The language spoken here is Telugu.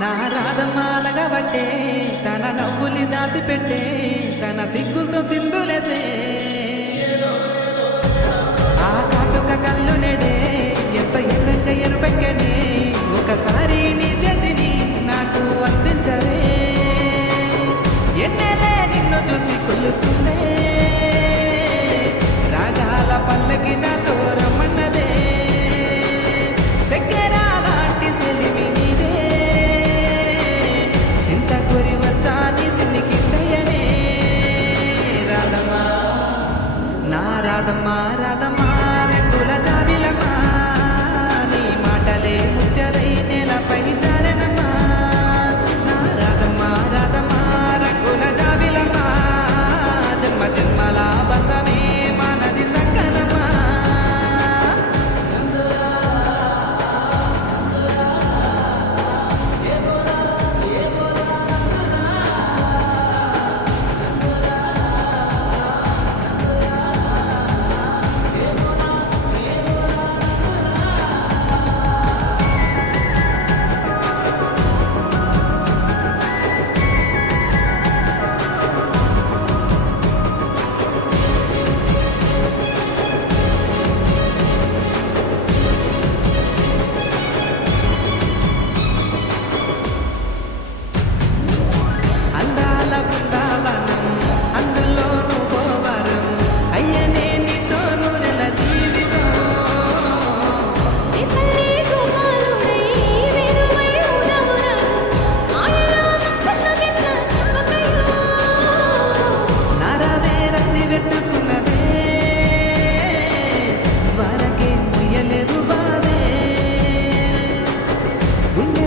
నా రాధమాలగబట్టే తన నవ్వుని దాచిపెట్టే తన సిగ్గులతో సింధులేసే ఆ కాటుక కళ్ళు నెడే ఎంత ఎర్రంగా ఎరుపెక్కనే ఒకసారి నీ చేతిని నాకు అందించవే ఎన్నెలే నిన్ను చూసి కొలుకుందే రాగాల పల్లకి నాతో రమ్మన్నదే చక్కెర లాంటి సెలిమి నీదే సింత కొరి వచ్చాని సిన్నికిందయ్యనే రాధమ్మా నా రాధమ్మా రాధమ్మా రెప్పుల జాబిలమ్మా నీ మాటలే ముచ్చరై నేలపై జారనమ్మా నా రాధమ్మా రాధమ్మా రంగుల జాబిలమ్మా జన్మ జన్మల బంధమే మనది సక్కనమ్మా అందాల బృందావనం అందులో నువ్వో వరం అయ్యనే నీతో నూరెల జీవితం నారాదే రత్తి పెట్టుకున్నదే వరకే ముయ్యలేదు బాధే గుండె